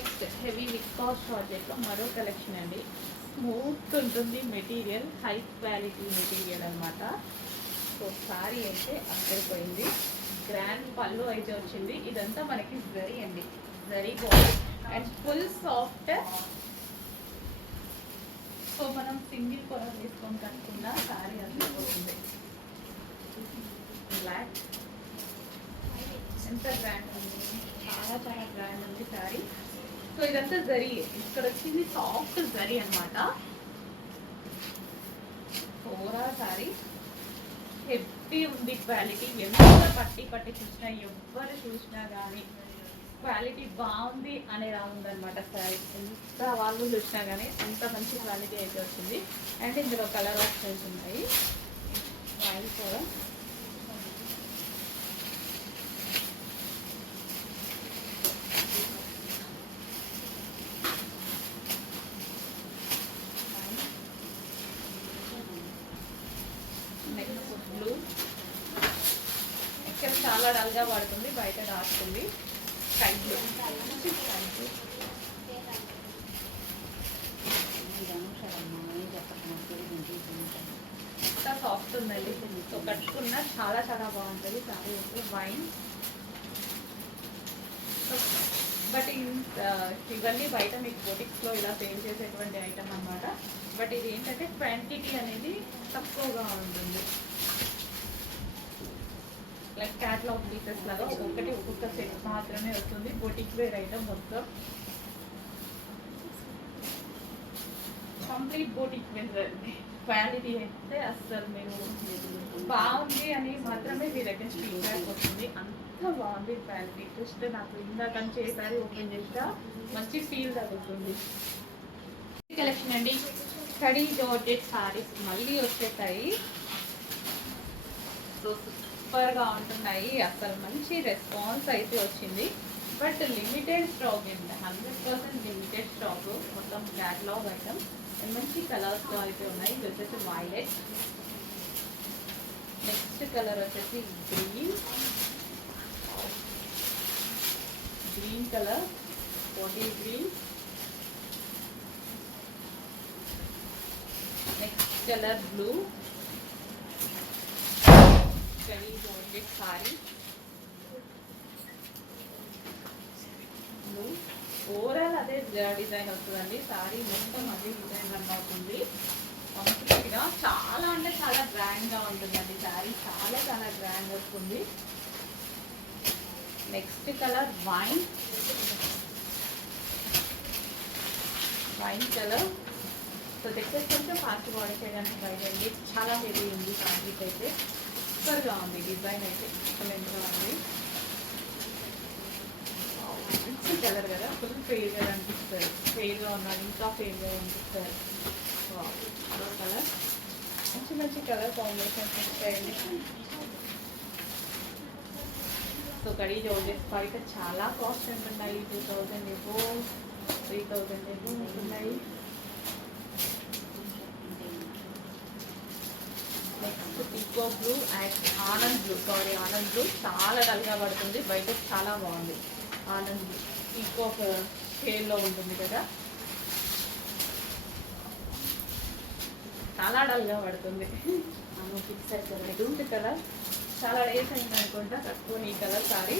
Next heavy viscose జార్జెట్లో మరో collection అండి. Smooth ఉంటుంది మెటీరియల్, హై క్వాలిటీ మెటీరియల్ అనమాట. సో సారీ అయితే అక్కడిపోయింది. గ్రాండ్ పళ్ళు అయితే వచ్చింది. ఇదంతా మనకి జరీ అండి, zari body and full soft. So మనం సింగిల్ కొర వేసుకొని కట్టుకున్నా సారీ అదిపోతుంది. బ్లాక్ ఎంత గ్రాండ్ ఉంది, చాలా చాలా గ్రాండ్ ఉంది సారీ. సో ఇదంతా జరీ, ఇక్కడ వచ్చింది సాఫ్ట్ జరీ అనమాట. ఓవరాల్ సారీ హెవీ ఉంది క్వాలిటీ. ఎంత పట్టి పట్టి చూసినా, ఎవరు చూసినా కానీ క్వాలిటీ బాగుంది అనేలా ఉందన్నమాట సారీ. ఎంత వాళ్ళు చూసినా కానీ అంత మంచి క్వాలిటీ అయితే వచ్చింది. అండ్ ఇందులో కలర్ ఆప్షన్స్ ఉన్నాయి. వైట్ కూడా బ్లూ. ఇక్కడ చాలా డల్గా పడుతుంది, బయట రాస్తుంది. స్కై బ్లూ, ఎంత సాఫ్ట్ ఉందండి. సో కట్టుకున్న చాలా చాలా బాగుంటుంది సారీ. వైన్ బట్ ఇవన్నీ బయట మీకు బొటిక్స్లో ఇలా సేల్ చేసేటువంటి ఐటమ్ అనమాట. బట్ ఇది ఏంటంటే క్వాంటిటీ అనేది తక్కువగా ఉంటుంది. లైక్ క్యాట్లాగ్ పీసెస్ లాగా ఒకటి ఒక్కొక్క సెట్ మాత్రమే వస్తుంది. బొటిక్ వేర్ ఐటమ్ మొత్తం కంప్లీట్ బొటిక్ వేర్ అండి. క్వాలిటీ అయితే అస్సలు మీరు బాగుంది అని మాత్రమే మీ దగ్గర ఫీడ్బ్యాక్ వస్తుంది. అంత బాగుంది క్వాలిటీ. జస్ట్ నాకు ఇందాక చేసారి ఓపెన్ చేస్తా మంచి ఫీల్ తగ్గుతుంది. కలెక్షన్ అండి, స్టడీ జార్జెట్ సారీస్ మళ్ళీ వచ్చేసాయి. సో సూపర్గా ఉంటున్నాయి. అసలు మంచి రెస్పాన్స్ అయితే వచ్చింది. బట్ లిమిటెడ్ స్టాక్ అండి, 100% లిమిటెడ్ స్టాక్. మొత్తం క్యాటలాగ్ ఐటమ్ మంచి కలర్స్లో అయితే ఉన్నాయి. ఇది వచ్చేసి వైలెట్. నెక్స్ట్ కలర్ వచ్చేసి green, green colour, bottle green. Next colour blue. Study georgette sorry blue. Overall అదే డిజైన్ వస్తుందండి. సారీ మొత్తం అదే డిజైన్ రన్ అవుతుంది కంప్లీట్గా. చాలా అంటే చాలా గ్రాండ్గా ఉంటుందండి సారీ. చాలా చాలా గ్రాండ్ వస్తుంది. Next colour wine, wine colour. So దగ్గర కొంచెం ఫాస్ట్ బాడీ చేయడానికి ట్రై చేయండి. చాలా హెవీ ఉంది ఫ్యాబ్రిక్ అయితే. సూపర్గా ఉంది డిజైన్ అయితే, ఎక్సలెంట్గా ఉంది. మంచి కలర్ కదా, ఫుల్ ఫెయిర్గా అనిపిస్తుంది. ఫెయిర్గా ఉన్నారు, ఇంకా ఫెయిర్గా అనిపిస్తారు. కలర్ మంచి మంచి కలర్ కాంబినేషన్స్ ఉంటాయండి. సో కడీ జార్జెట్స్ బయట చాలా కాస్ట్ ఉంటున్నాయి. 2000 ఎబో, 3000 ఎబో ఉంటున్నాయి. Next peacock blue and Anand blue. Sorry Anand blue చాలా డల్గా పడుతుంది, బయట చాలా బాగుంది. ఆనంద్ బ్లూ పీకో షేడ్లో ఉంటుంది కదా, చాలా డల్గా పడుతుంది. నెక్స్ట్ కలర్ చాలా డేస్ అయింది అనుకుంటా కట్టుకొని ఈ కలర్ సారీ.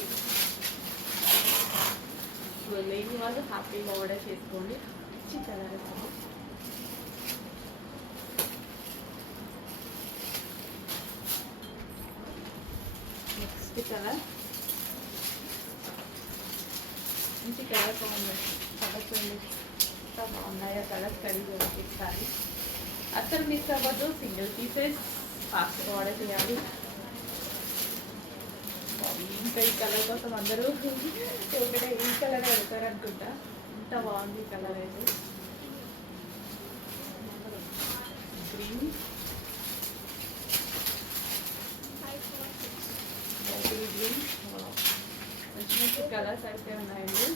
లేని వాళ్ళు హ్యాపీగా ఆర్డర్ చేసుకోండి. మంచి కలర్. నెక్స్ట్ కలర్ మంచి కలర్ కలర్స్ అండి, ఎంత బాగున్నాయో కలర్స్. కడిగి సారీ అసలు మిస్ అవ్వద్దు. సింగిల్ పీసెస్ ఫాస్ట్గా ఆర్డర్ చేయాలి. ఇంకా ఈ కలర్ కోసం అందరూ ఒకటే ఈ కలర్ వెళ్తారు అనుకుంటా. ఎంత బాగుంది కలర్ అయితే. గ్రీన్, గ్రీన్, మంచి మంచి కలర్స్ అయితే ఉన్నాయండి.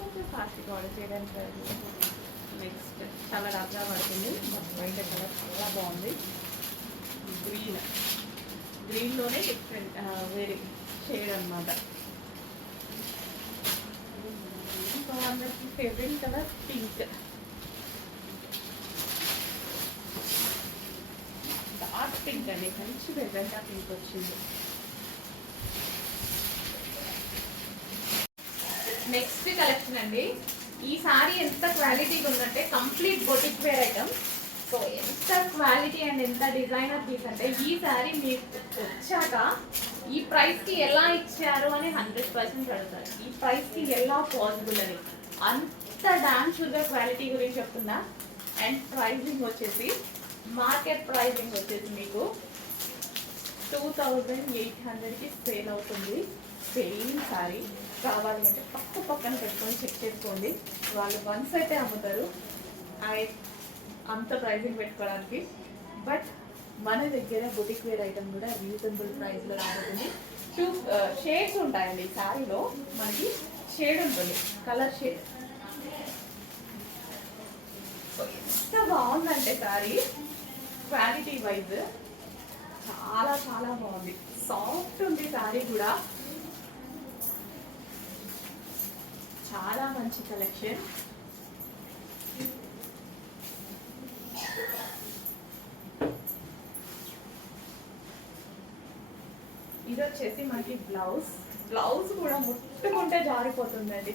కొంచెం ఫాస్ట్గా ఆర్డర్ చేయడానికి. నెక్స్ట్ చాలా డబ్గా పడుతుంది. బయట కలర్ చాలా బాగుంది. గ్రీన్, గ్రీన్లోనే డిఫరెంట్ వేరే షేడ్ అనమాట. సో అందరికి favourite colour pink, dark pink అండి, మంచి బెజెంటా పింక్ వచ్చింది. నెక్స్ట్ కలెక్షన్ అండి. ఈ సారీ ఎంత క్వాలిటీగా ఉందంటే complete boutique wear item. So ఎంత క్వాలిటీ అండ్ ఎంత డిజైనర్ పీస్ అంటే ఈ సారీ మీకు వచ్చాక ఈ ప్రైస్కి ఎలా ఇచ్చారు అని 100% అడుగుతారు. ఈ ప్రైస్కి ఎలా పాసిబుల్ అని అంత డామ్ షూర్గా క్వాలిటీ గురించి చెప్తున్నా. అండ్ ప్రైజింగ్ వచ్చేసి మార్కెట్ ప్రైజింగ్ వచ్చేసి మీకు 2800కి సేల్ అవుతుంది. సేమ్ సారీ కావాలి అంటే పక్కన పెట్టుకొని చెక్ చేసుకోండి. వాళ్ళు వన్స్ అయితే అమ్ముతారు అంత ప్రైజింగ్ పెట్టుకోవడానికి. బట్ మన దగ్గర బుటిక్ వేర్ ఐటమ్ కూడా రీజనబుల్ ప్రైస్లో రాబోతుంది. 2 షేడ్స్ ఉంటాయండి ఈ శారీలో. మనకి షేడ్ ఉంటుంది, కలర్ షేడ్. ఎంత బాగుందంటే శారీ క్వాలిటీ వైజ్ చాలా చాలా బాగుంది. సాఫ్ట్ ఉంది శారీ కూడా, చాలా మంచి కలెక్షన్. ఇది వచ్చేసి మనకి బ్లౌజ్ కూడా ముట్టుకుంటే జారిపోతుందండి,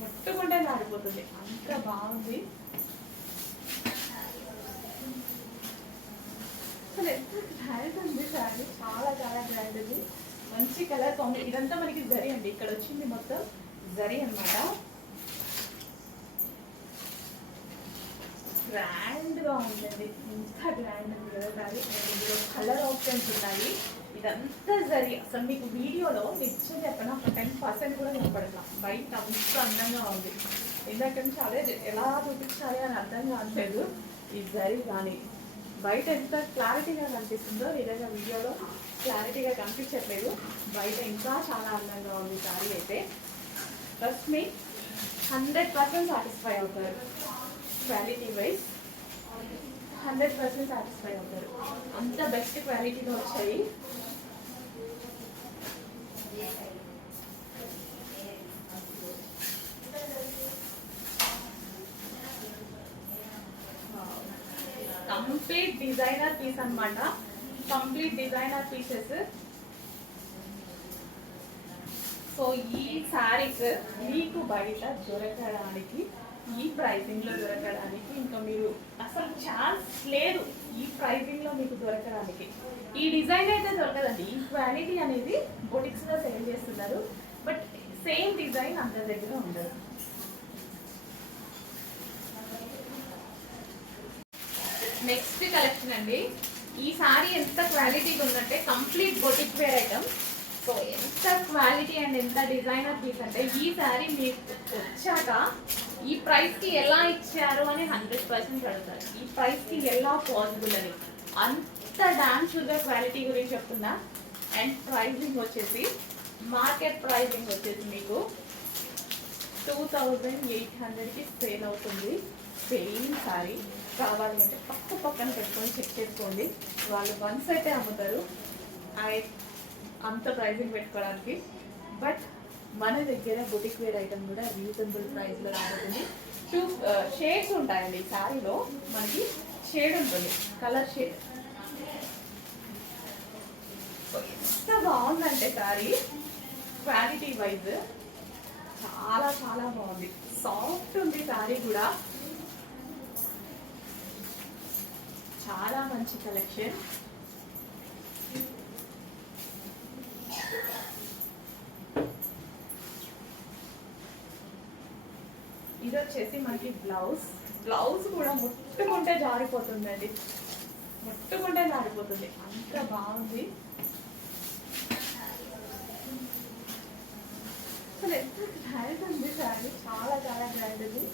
ముట్టుకుంటే జారిపోతుంది, అంత బాగుంది. అసలు ఎంత గ్రాండ్ ఉంది సారీ, చాలా చాలా గ్రాండ్ ఉంది. మంచి కలర్ కాంబినేషన్. ఇదంతా మనకి జరీ అండి, ఇక్కడ వచ్చింది మొత్తం జరీ అనమాట. గ్రాండ్గా ఉందండి, ఇంకా గ్రాండ్ ఉంది కదా సారీ. ఇందులో కలర్ ఆప్షన్స్ ఉన్నాయి. ఇదంతా జరీ. అసలు మీకు వీడియోలో నిజం చెప్పిన ఒక 10% కూడా కనపడతాం. బయట అంత అందంగా ఉంది. ఇందాక నుంచి అదే ఎలా చూపించాలి అని అర్థం కావట్లేదు. ఈ జరీ కానీ బయట ఎంత క్లారిటీగా కనిపిస్తుందో నిజంగా వీడియోలో క్లారిటీగా కనిపించట్లేదు. బయట ఇంకా చాలా అందంగా ఉంది సారీ అయితే. ట్రస్ట్ మీ 100% సాటిస్ఫై అవుతారు. క్వాలిటీ వైజ్ 100% సాటిస్ఫై అవుతారు. అంత బెస్ట్ క్వాలిటీలో వచ్చాయి. కంప్లీట్ డిజైనర్ పీస్ అనమాట. Complete designer pieces. సో ఈ శారీస్ మీకు బయట దొరకడానికి, ఈ ప్రైజింగ్లో దొరకడానికి ఇంకా మీరు అసలు ఛాన్స్ లేదు. ఈ ప్రైజింగ్లో మీకు దొరకడానికి ఈ డిజైన్ అయితే దొరకదండి. ఈ క్వాలిటీ అనేది బొటిక్స్లో సేల్ చేస్తున్నారు, బట్ సేమ్ డిజైన్ అందరి దగ్గర ఉండదు. నెక్స్ట్ కలెక్షన్ అండి. ఈ సారీ ఎంత క్వాలిటీగా ఉందంటే complete boutique wear item. So ఎంత క్వాలిటీ అండ్ ఎంత డిజైనర్ పీస్ అంటే ఈ సారీ మీకు వచ్చాక ఈ ప్రైస్కి ఎలా ఇచ్చారు అని 100% అడుగుతారు. ఈ ప్రైస్కి ఎలా పాసిబుల్ అని అంత డామ్ షూర్గా క్వాలిటీ గురించి చెప్తున్నా. అండ్ ప్రైజింగ్ వచ్చేసి మార్కెట్ ప్రైజింగ్ వచ్చేసి మీకు 2800కి సేల్ అవుతుంది. సేమ్ సారీ కావాలి అంటే పక్కన పెట్టుకొని చెక్ చేసుకోండి. వాళ్ళు వన్స్ అయితే అమ్ముతారు అంత ప్రైజింగ్ పెట్టుకోవడానికి. బట్ మన దగ్గర బుటిక్ వేర్ ఐటమ్ కూడా రీజనబుల్ ప్రైస్లో రాబోతుంది. 2 షేడ్స్ ఉంటాయండి ఈ శారీలో. మనకి షేడ్ ఉంటుంది, కలర్ షేడ్. ఎంత బాగుందంటే శారీ క్వాలిటీ వైజ్ చాలా చాలా బాగుంది. సాఫ్ట్ ఉంది శారీ కూడా, చాలా మంచి కలెక్షన్. ఇది వచ్చేసి మనకి బ్లౌజ్ కూడా ముట్టుకుంటే జారిపోతుందండి, ముట్టుకుంటే జారిపోతుంది, అంత బాగుంది. అసలు ఎంత గ్రాండ్ ఉంది సారీ, చాలా చాలా గ్రాండ్ ఉంది.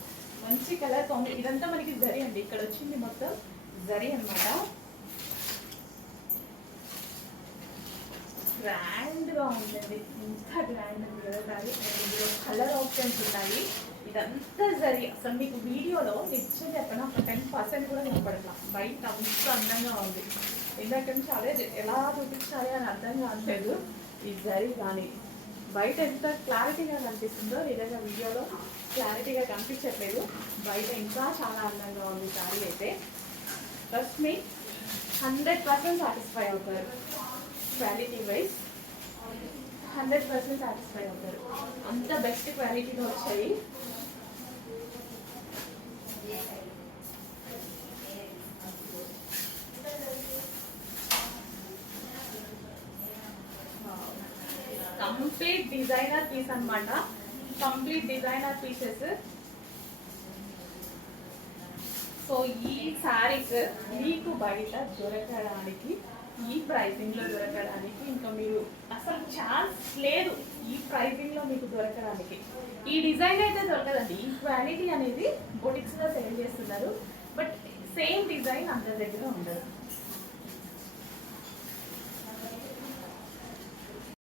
మంచి కలర్ కాంబినేషన్. ఇదంతా మనకి జరీ అండి, ఇక్కడ వచ్చింది మొత్తం జరీ అనమాట. గ్రాండ్గా ఉందండి, ఇంకా గ్రాండ్ ఉంది కదా సారీ. ఇందులో కలర్ ఆప్షన్స్ ఉన్నాయి. ఇదంతా జరీ. అసలు మీకు వీడియోలో నిజం చెప్పిన ఒక 10% కూడా కనపడతాం. బయట అంత అందంగా ఉంది. ఇందాక నుంచి అదే ఎలా చూపించాలి అని అర్థం కావట్లేదు. ఈ జరీ కానీ బయట ఎంత క్లారిటీగా కనిపిస్తుందో నిజంగా వీడియోలో క్లారిటీగా కనిపించట్లేదు. బయట ఇంకా చాలా అందంగా ఉంది శారీ అయితే. ట్రస్ట్ మీ 100% సాటిస్ఫై అవుతారు. క్వాలిటీ వైజ్ 100% సాటిస్ఫై అవుతారు. అంత బెస్ట్ క్వాలిటీలో వచ్చాయి. కంప్లీట్ డిజైనర్ పీస్ అన్నమాట. Complete designer pieces. సో ఈ శారీస్ మీకు బయట దొరకడానికి, ఈ ప్రైసింగ్లో దొరకడానికి ఇంకా మీరు అసలు ఛాన్స్ లేదు. ఈ ప్రైసింగ్లో మీకు దొరకడానికి ఈ డిజైన్ అయితే దొరకదండి. ఈ క్వాలిటీ అనేది బొటిక్స్లో సేల్ చేస్తున్నారు, బట్ సేమ్ డిజైన్ అందరి దగ్గర ఉండదు.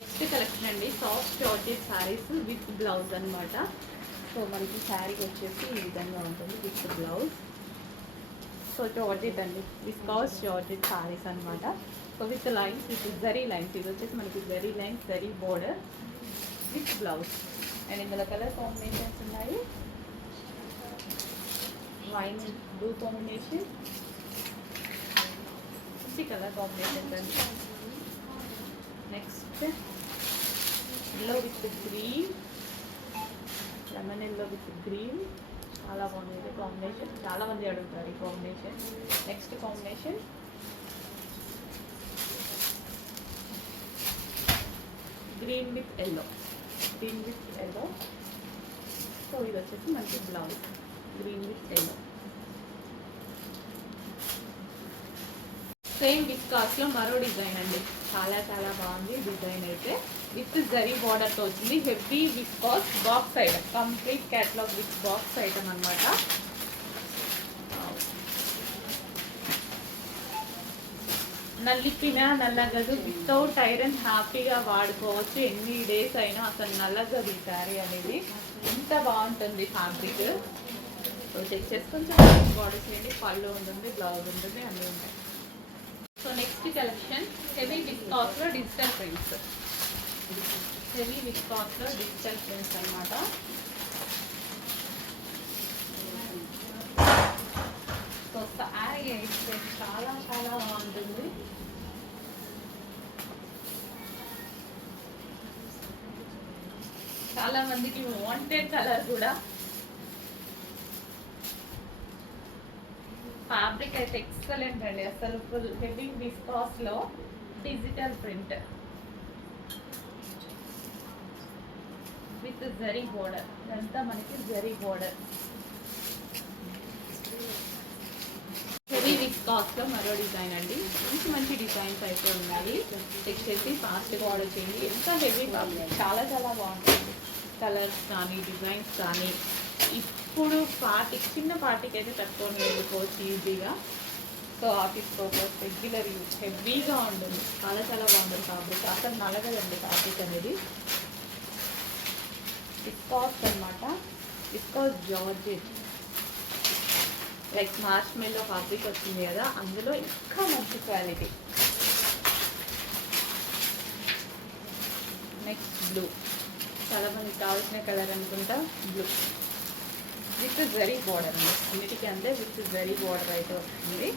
నెక్స్ట్ కలెక్షన్ అండి, soft georgette saris with blouse అనమాట. సో మనకి శారీ వచ్చేసి ఈ విధంగా ఉంటుంది విత్ బ్లౌజ్. సో జార్జెట్ అండి, విస్కాస్ జార్జెట్ శారీస్ అనమాట. So with lines, with zari lines. ఇది వచ్చేసి మనకి zari lines, zari border with blouse. And ఇందులో కలర్ కాంబినేషన్స్ ఉన్నాయి. Wine blue combination, colour combinations అండి. Next yellow with green, lemon yellow with green. చాలా బాగుంది కాంబినేషన్. చాలా మంది అడుగుతారు ఈ combination. Next combination green with yellow, green with yellow. So ఇది వచ్చేసి మనకి blouse green with yellow. Same విస్కాస్లో మరో డిజైన్ అండి. చాలా చాలా బాగుంది డిజైన్ అయితే. విత్ జరీ బార్డర్తో వచ్చింది. Heavy viscous box item, complete catalogue with box item అనమాట. నల్లిపిన నల్లగదు, వితౌట్ ఐరన్ హ్యాపీగా వాడుకోవచ్చు. ఎన్ని డేస్ అయినా అసలు నల్లగదు ఈ శారీ అనేది. ఎంత బాగుంటుంది ఫ్యాబ్రిక్. సో చెక్ చేసి కొంచెం బాడీ చేయండి. పళ్ళు ఉంటుంది, బ్లౌజ్ ఉంటుంది, అన్నీ ఉంటాయి. సో నెక్స్ట్ కలెక్షన్ హెవీ విస్కాస్లో డిజిటల్ ప్రింట్స్. హెవీ విస్కాస్లో డిజిటల్ ప్రింట్స్ అనమాట. సో శారీ అయితే చాలా చాలా బాగుంటుంది. చాలా మందికి వాంటెడ్ కలర్ కూడా. ఫ్యాబ్రిక్ అయితే ఎక్సలెంట్ అండి. అసలు ఫుల్ హెవీ విస్కాస్లో digital print with zari border. ఇదంతా మనకి జరీ బోర్డర్. హెవీ విస్కాస్లో మరో డిజైన్ అండి. మంచి మంచి డిజైన్స్ అయితే ఉన్నాయి. చెక్ చేసి ఫాస్ట్గా ఆర్డర్ చేయండి. ఎంత హెవీ ఫ్యాబ్రిక్, చాలా చాలా బాగుంటుంది. కలర్స్ కానీ డిజైన్స్ కానీ. ఇప్పుడు పార్టీకి, చిన్న పార్టీకి అయితే పెట్టుకొని వెళ్ళిపోవచ్చు ఈజీగా. So office purpose, regular use హెవీగా ఉంటుంది. చాలా చాలా బాగుంటుంది ఫ్యాబ్రిక్. అసలు నలగదండి ఫ్యాబ్రిక్ అనేది. విస్కాస్ అనమాట. విస్కాస్ జార్జెట్ లైక్ మార్ష్మెల్లో ఫ్యాబ్రిక్ వచ్చింది కదా, అందులో ఇంకా మంచి క్వాలిటీ. నెక్స్ట్ బ్లూ, చాలా మందికి కావాల్సిన కలర్ అనుకుంటా. బ్లూ విత్ జరీ బోర్డర్ అండి. అన్నిటికీ అంతే విత్ జరీ బోర్డర్ అయితే వస్తుంది.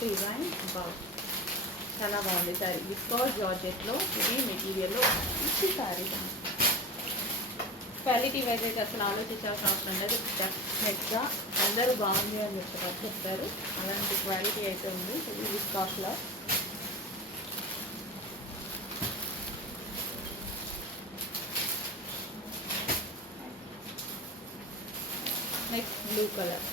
డిజైన్ బాగుంది, చాలా బాగుంది సారీ. విస్కాస్ జార్జెట్లో ఇది మెటీరియల్లో మంచి సారీ. క్వాలిటీ వైజ్ అయితే అసలు ఆలోచించాల్సిన అవసరం లేదు. డెఫినెట్గా అందరూ బాగుంది అని చెప్తారు. అలాంటి క్వాలిటీ అయితే ఉంది ఇది విస్కాస్లో. Next blue colour.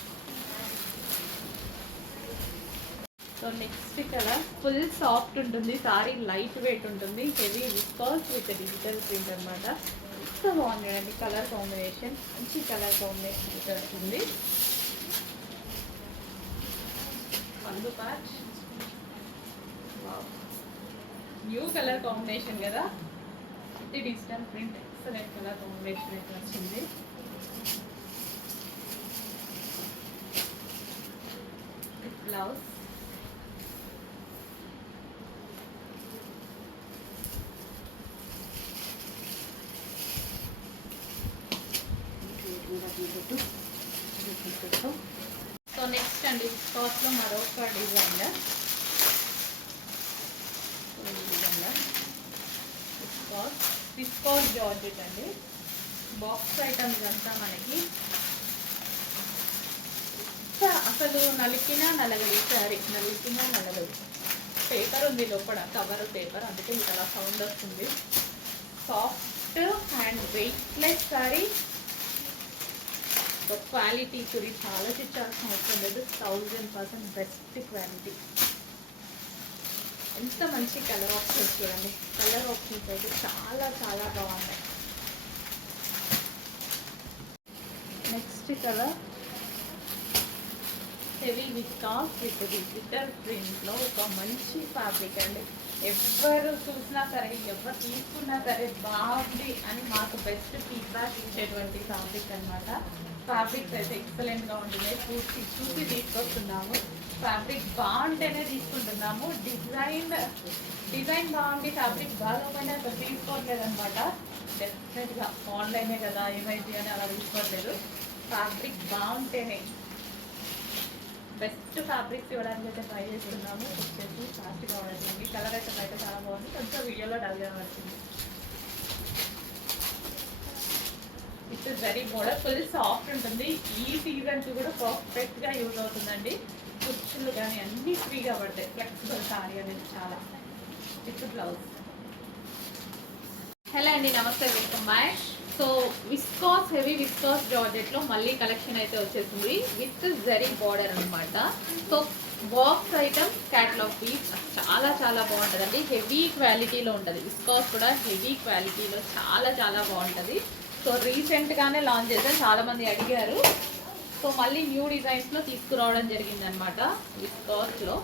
So next colour full soft ఉంటుంది సారీ, లైట్ వెయిట్ ఉంటుంది. Heavy viscose with digital print అనమాట. ఎంత బాగుందండి కలర్ కాంబినేషన్. మంచి కలర్ కాంబినేషన్ ఉంటుంది. పళ్ళు ప్యాచ్, న్యూ కలర్ కాంబినేషన్ కదా. ఇది digital print, excellent colour combination అయితే వచ్చింది. బ్లౌజ్ విస్కాస్ జార్జెట్ అండి. బాక్స్ ఐటమ్స్ అంతా మనకి అసలు నలిపినా నలగదు. సారీ నలిపినా నలగదు. పేపర్ ఉంది లోపల, కవర్ పేపర్, అందుకే మీకు అలా సౌండ్ వస్తుంది. Soft and weightless sari. Quality గురించి ఆలోచించాల్సిన అవసరం లేదు. 1000% బెస్ట్ క్వాలిటీ. ఎంత మంచి కలర్ ఆప్షన్స్ చూడండి. కలర్ ఆప్షన్స్ అయితే చాలా చాలా బాగున్నాయి. Next colour heavy viscose with digital ప్రింట్లో ఒక మంచి ఫ్యాబ్రిక్ అండి. ఎవరు చూసినా సరే, ఎవరు తీసుకున్నా సరే బాగుంది అని మాకు బెస్ట్ ఫీడ్బ్యాక్ ఇచ్చేటువంటి ఫ్యాబ్రిక్ అనమాట. ఫ్యాబ్రిక్స్ అయితే ఎక్సలెంట్గా ఉంటున్నాయి. చూసి తీసుకొస్తున్నాము. ఫ్యాబ్రిక్ బాగుంటేనే తీసుకుంటున్నాము. డిజైన్ బాగుంది, ఫ్యాబ్రిక్ బాగోకపోయినా అసలు తీసుకోవట్లేదు అనమాట. డెఫినెట్గా ఆన్లైనే కదా ఏమైంది అని అలా తీసుకోవట్లేదు. ఫ్యాబ్రిక్ బాగుంటేనే బెస్ట్ ఫ్యాబ్రిక్స్ ఇవ్వడానికి అయితే ట్రై చేస్తున్నాము. వచ్చేసి ఫాస్ట్గా పడుతుంది. కలర్ అయితే బయట చాలా బాగుంది, కొంచెం వీడియోలో డల్గా పడుతుంది. It is very border, full soft ఉంటుంది. ఈ సీజన్కి కూడా పర్ఫెక్ట్గా యూజ్ అవుతుందండి. కుర్చీలు కానీ అన్నీ ఫ్రీగా పడతాయి. ఫ్లెక్సిబుల్ సారీ అనేది చాలా. With blouse. హలో అండి, నమస్తే, welcome back. So viscose heavy viscose జార్జెట్లో మళ్ళీ కలెక్షన్ అయితే వచ్చేసింది విత్ జరీ బార్డర్ అనమాట. So box item catalogue piece చాలా చాలా బాగుంటుందండి. హెవీ క్వాలిటీలో ఉంటుంది. విస్కాస్ కూడా హెవీ క్వాలిటీలో చాలా చాలా బాగుంటుంది. సో రీసెంట్గానే లాంచ్ చేశాను, చాలామంది అడిగారు. సో మళ్ళీ న్యూ డిజైన్స్లో తీసుకురావడం జరిగింది అనమాట విస్కాస్లో.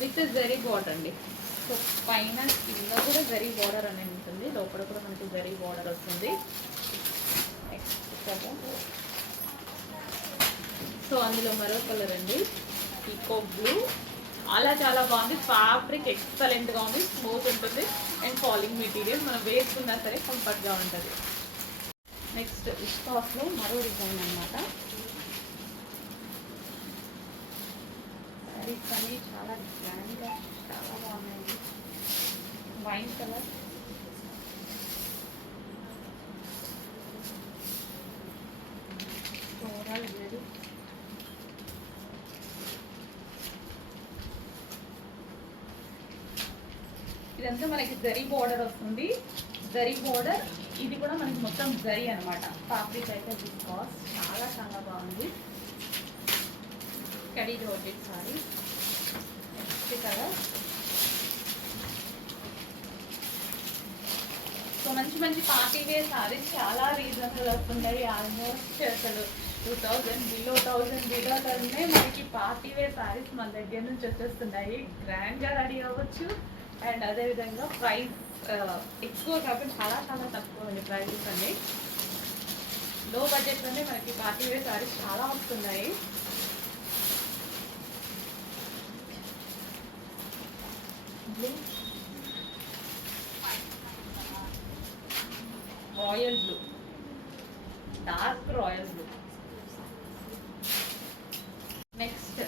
విత్ జరీ బార్డర్ అండి. సో పైన కింద కూడా జరీ బార్డర్ అనేది ఉంటుంది, లోపల కూడా మనకి జరీ బార్డర్ వస్తుంది. సో అందులో మరో కలర్ అండి, పీకో బ్లూ. చాలా చాలా బాగుంది. ఫ్యాబ్రిక్ ఎక్సలెంట్గా ఉంది, స్మూత్ ఉంటుంది అండ్ ఫాలింగ్ మెటీరియల్. మనం వేసుకున్నా సరే కంఫర్ట్గా ఉంటుంది. నెక్స్ట్ విస్కాస్లో మరో డిజైన్ అనమాట. శారీస్ అన్నీ చాలా గ్రాండ్గా చాలా బాగున్నాయండి. వైన్ కలర్, ఓవరాల్ వెరీ ఇదంతా మనకి జరీ బార్డర్ వస్తుంది. జరీ బార్డర్ ఇది కూడా మనకి మొత్తం జరీ అనమాట. ఫ్యాబ్రిక్ అయితే విస్కాస్ చాలా చాలా బాగుంది. Khadi georgette sorry. Next colour. So మంచి మంచి పార్టీ వేర్ సారీస్ చాలా రీజనబుల్ వస్తున్నాయి. ఆల్మోస్ట్ అసలు 2000 బిలో 1000 బిలోనే మనకి పార్టీ వేర్ సారీస్ మన దగ్గర నుంచి వచ్చేస్తున్నాయి. గ్రాండ్గా రెడీ అవ్వచ్చు అండ్ అదేవిధంగా ప్రైస్ ఎక్కువ కాకుండా చాలా చాలా తక్కువ ఉంది ప్రైజెస్ అన్ని. లో బడ్జెట్లోనే మనకి పార్టీ వేర్ సారీస్ చాలా వస్తున్నాయి. Royal blue, dark royal blue. Next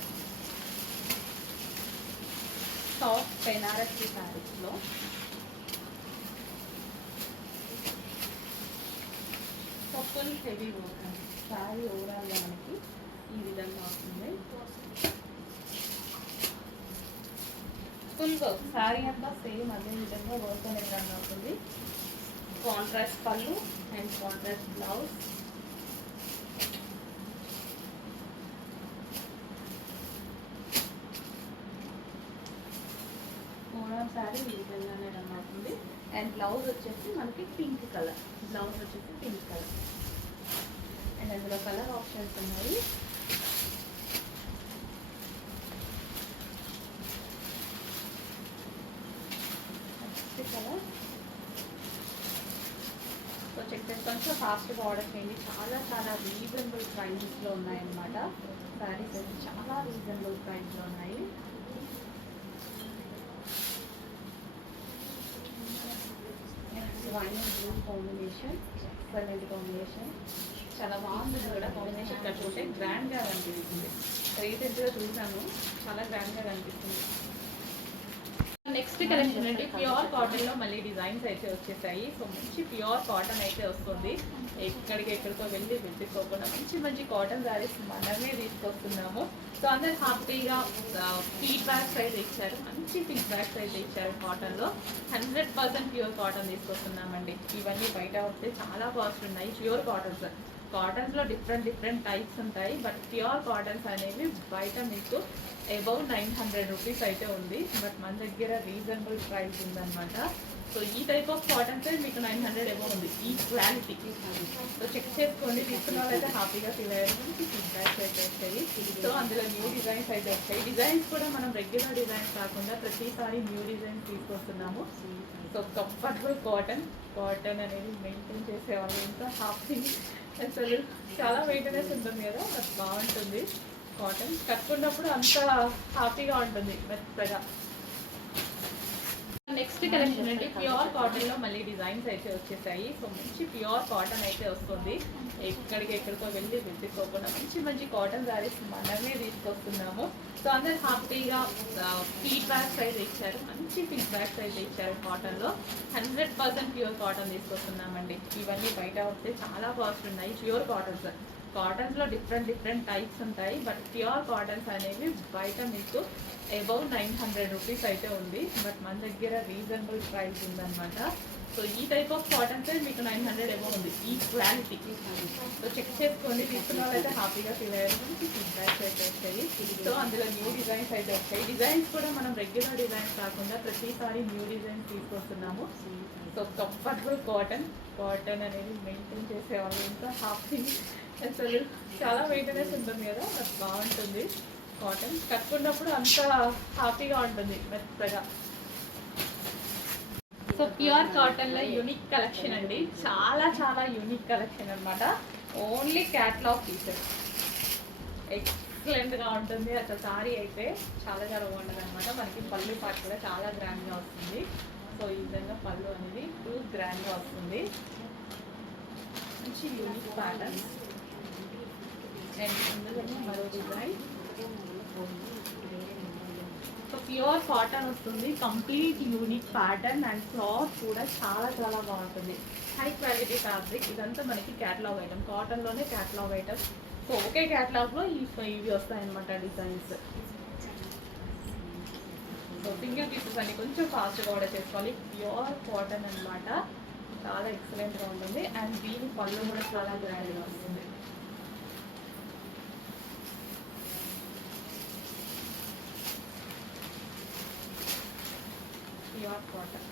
soft Banarasi శారీస్లో ఫుల్ హెవీ వర్క్ అండి. శారీ ఓవరాల్గా మనకి ఈ విధంగా వస్తుంది. ఫుల్ వర్క్ శారీ అంతా సేమ్ అదే విధంగా వర్క్ అనేది రన్ అవుతుంది. కాంట్రాస్ట్ పళ్ళు and contrast blouse. Overall sari ఈ విధంగానే రన్ అవుతుంది. అండ్ బ్లౌజ్ వచ్చేసి మనకి పింక్ కలర్. బ్లౌజ్ వచ్చేసి పింక్ కలర్ అండ్ అందులో కలర్ ఆప్షన్స్ ఉన్నాయి. కలర్. సో చెక్ చేసుకొని ఫాస్ట్గా ఆర్డర్ చేయండి. చాలా చాలా రీజనబుల్ ప్రైజెస్లో ఉన్నాయన్నమాట. శారీస్ అయితే చాలా రీజనబుల్ ప్రైస్లో ఉన్నాయి. Next wine and blue combination, excellent combination. చాలా బాగుంది కూడా కాంబినేషన్. ఇక్కడ చూస్తే గ్రాండ్గా కనిపిస్తుంది. రీసెంట్గా చూసాను, చాలా గ్రాండ్గా కనిపిస్తుంది. నెక్స్ట్ కలెక్షన్ అంటే ప్యూర్ కాటన్లో మళ్ళీ డిజైన్స్ అయితే వచ్చేసాయి. సో మంచి ప్యూర్ కాటన్ అయితే వస్తుంది. ఎక్కడికో వెళ్ళి వెతుక్కోకుండా మంచి మంచి కాటన్ శారీస్ మనమే తీసుకొస్తున్నాము. సో అందరు హ్యాపీగా ఫీడ్బ్యాక్స్ అయితే ఇచ్చారు, మంచి ఫీడ్బ్యాక్స్ అయితే ఇచ్చారు. కాటన్లో 100% ప్యూర్ కాటన్ తీసుకొస్తున్నామండి. ఇవన్నీ బయట వస్తే చాలా కాస్ట్ ఉన్నాయి. ప్యూర్ కాటన్స్, కాటన్స్లో డిఫరెంట్ టైప్స్ ఉంటాయి. బట్ ప్యూర్ కాటన్స్ అనేవి బయట మీకు అబౌవ్ 900 రూపీస్ అయితే ఉంది. బట్ మన దగ్గర రీజనబుల్ ప్రైస్ ఉందన్నమాట. సో ఈ టైప్ ఆఫ్ కాటన్స్ మీకు 900 అబౌవ్ ఉంది, ఈ క్వాలిటీ. సో చెక్ చేసుకోండి. తీసుకున్న వాళ్ళైతే హ్యాపీగా ఫీల్ అయ్యారు. ఫీడ్బ్యాక్స్ అయితే వచ్చాయి. సో అందులో న్యూ డిజైన్స్ అయితే వచ్చాయి. డిజైన్స్ కూడా మనం రెగ్యులర్ డిజైన్స్ కాకుండా ప్రతిసారి న్యూ డిజైన్స్ తీసుకొస్తున్నాము. సో కంఫర్టబుల్ కాటన్ అనేది మెయింటైన్ చేసేవాళ్ళు ఇంకా హ్యాపీ. అసలు చాలా మెయింటెనెన్స్ ఉంటుంది కదా, అది బాగుంటుంది. కాటన్ కట్టుకున్నప్పుడు అంత హ్యాపీగా ఉంటుంది మెత్తగా. నెక్స్ట్ కలెక్షన్ అంటే ప్యూర్ కాటన్లో మళ్ళీ డిజైన్స్ అయితే వచ్చేసాయి. సో మంచి ప్యూర్ కాటన్ అయితే వస్తుంది. ఎక్కడికో వెళ్ళి వెతుక్కోకుండా మంచి మంచి కాటన్ శారీస్ మనమే తీసుకొస్తున్నాము. సో అందరు హ్యాపీగా ఫీడ్బ్యాక్స్ అయితే ఇచ్చారు, మంచి ఫీడ్బ్యాక్స్ అయితే ఇచ్చారు. కాటన్లో 100% ప్యూర్ కాటన్ తీసుకొస్తున్నామండి. ఇవన్నీ బయట వస్తే చాలా కాస్ట్ ఉన్నాయి. ప్యూర్ కాటన్స్, కాటన్స్లో డిఫరెంట్ టైప్స్ ఉంటాయి. బట్ ప్యూర్ కాటన్స్ అనేవి బయట మీకు అబౌవ్ 900 రూపీస్ అయితే ఉంది. బట్ మన దగ్గర రీజనబుల్ ప్రైస్ ఉందన్నమాట. సో ఈ టైప్ ఆఫ్ కాటన్స్ మీకు 900 అబౌవ్ ఉంది, ఈ క్వాలిటీ. సో చెక్ చేసుకోండి. తీసుకున్న వాళ్ళైతే హ్యాపీగా ఫీల్ అయ్యారు. ఫీడ్బ్యాక్స్ అయితే వచ్చాయి. సో అందులో న్యూ డిజైన్స్ అయితే వచ్చాయి. డిజైన్స్ కూడా మనం రెగ్యులర్ డిజైన్స్ కాకుండా ప్రతిసారి న్యూ డిజైన్స్ తీసుకొస్తున్నాము. సో కంఫర్టబుల్ కాటన్ అనేది మెయింటైన్ చేసేవాళ్ళు ఇంకా హ్యాపీ. అసలు చాలా మెయింటెనెన్స్ ఉంటుంది కదా, అది బాగుంటుంది. కాటన్ కట్టుకున్నప్పుడు అంత హ్యాపీగా ఉంటుంది మెత్తగా. సో ప్యూర్ కాటన్లో యూనిక్ కలెక్షన్ అండి, చాలా యూనిక్ కలెక్షన్ అనమాట. ఓన్లీ క్యాట్లాగ్ పీసెస్, ఎక్సలెంట్గా ఉంటుంది. అసలు సారీ అయితే చాలా బాగుంటుంది అనమాట. మనకి పళ్ళు పాటు కూడా చాలా గ్రాండ్గా వస్తుంది. సో ఈ విధంగా పళ్ళు అనేది ఫుల్ గ్రాండ్గా వస్తుంది. మంచి యూనిక్ ప్యాటర్న్. అండ్ ఇందులో మరో డిజైన్. సో ప్యూర్ కాటన్ వస్తుంది, complete unique pattern. And cloth కూడా చాలా బాగుంటుంది. High quality fabric. ఇదంతా మనకి క్యాటలాగ్ ఐటమ్, కాటన్లోనే క్యాటలాగ్ ఐటమ్. సో ఒకే క్యాటలాగ్లో ఇవి వస్తాయన్నమాట డిజైన్స్. సో సింగిల్ పీసెస్ అన్ని కొంచెం ఫాస్ట్గా ఆర్డర్ చేసుకోవాలి. ప్యూర్ కాటన్ అనమాట, చాలా ఎక్సలెంట్గా ఉంటుంది. అండ్ దీని పళ్ళు కూడా చాలా గ్రాండ్గా వస్తుంది. Pure cotton.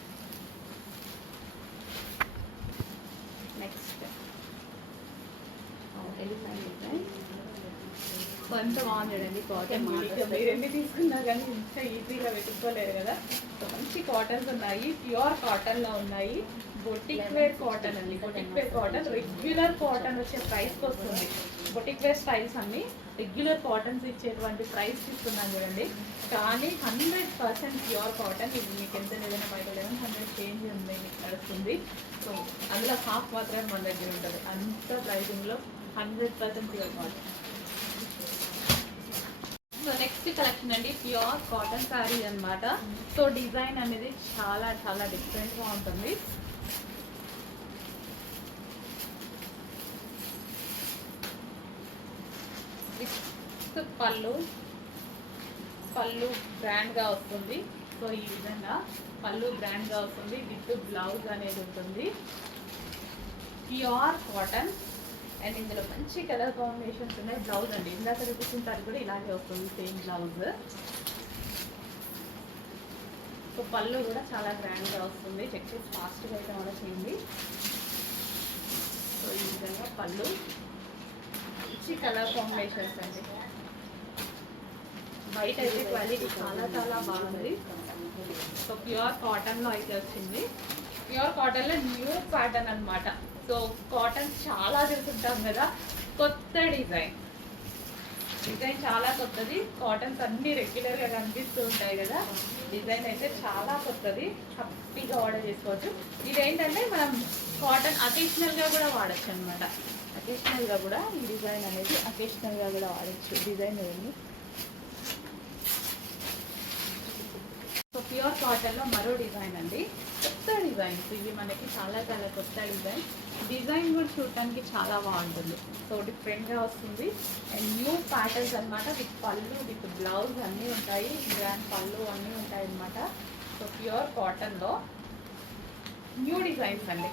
Next elephant design. కొంత బాగుందండి కాటన్. మీరు ఎన్ని తీసుకున్నా కానీ ఇంత ఈజీగా వెతుక్కోలేరు కదా. సో మంచి కాటన్స్ ఉన్నాయి, ప్యూర్ కాటన్లో ఉన్నాయి. బొటిక్ వేర్ కాటన్ అండి. Boutique wear cotton regular cotton వచ్చే ప్రైస్కి వస్తుంది. బొటిక్ వేర్ స్టైల్స్ అన్ని రెగ్యులర్ కాటన్స్ ఇచ్చేటువంటి ప్రైస్ ఇస్తున్నాం చూడండి. కానీ 100% ప్యూర్ కాటన్. ఇది మీకు ఎంత ఏదైనా బయట 1100 చేంజ్ ఉంది నడుస్తుంది. సో అందులో హాఫ్ మాత్రమే మన దగ్గర ఉంటుంది. అంత ప్రైసింగ్లో 100% pure cotton. So next collection అండి ప్యూర్ కాటన్ శారీ అనమాట. సో డిజైన్ అనేది చాలా డిఫరెంట్గా ఉంటుంది. పళ్ళు గ్రాండ్గా వస్తుంది. సో ఈ విధంగా పళ్ళు గ్రాండ్గా వస్తుంది. విత్ బ్లౌజ్ అనేది ఉంటుంది. Pure cotton. అండ్ ఇందులో మంచి కలర్ కాంబినేషన్స్ ఉన్నాయి. బ్లౌజ్ అండి ఇందాక చూపించారు కూడా ఇలాగే వస్తుంది, సేమ్ బ్లౌజ్. సో పళ్ళు కూడా చాలా గ్రాండ్గా వస్తుంది. చెక్ చేసి ఫాస్ట్గా అయితే ఆర్డర్ చేయండి. సో ఈ విధంగా పళ్ళు, మంచి కలర్ కాంబినేషన్స్ అండి. బయట అయితే క్వాలిటీ చాలా బాగుంది. సో ప్యూర్ కాటన్లో అయితే వచ్చింది. ప్యూర్ కాటన్లో న్యూ ప్యాటర్న్ అనమాట. సో కాటన్ చాలా తెలుసుంటాం కదా, కొత్త డిజైన్ చాలా కొత్తది. కాటన్స్ అన్నీ రెగ్యులర్గా కనిపిస్తూ ఉంటాయి కదా, డిజైన్ అయితే చాలా కొత్తది. హ్యాపీగా ఆర్డర్ చేసుకోవచ్చు. ఇదేంటంటే మనం కాటన్ అకేషనల్గా కూడా వాడచ్చు అనమాట. అకేషనల్గా కూడా ఈ డిజైన్ అనేది అకేషనల్గా కూడా వాడచ్చు. డిజైన్ ఉంది. సో ప్యూర్ కాటన్లో మరో డిజైన్ అండి. కొత్త డిజైన్స్ ఇవి మనకి చాలా చాలా కొత్త డిజైన్. డిజైన్ కూడా చూడటానికి చాలా బాగుంటుంది. సో డిఫరెంట్గా వస్తుంది అండ్ న్యూ ప్యాటర్న్స్ అనమాట. విత్ పళ్ళు విత్ బ్లౌజ్ అన్నీ ఉంటాయి. గ్రాండ్ పళ్ళు అన్నీ ఉంటాయి అన్నమాట. సో ప్యూర్ కాటన్లో న్యూ డిజైన్స్ అండి.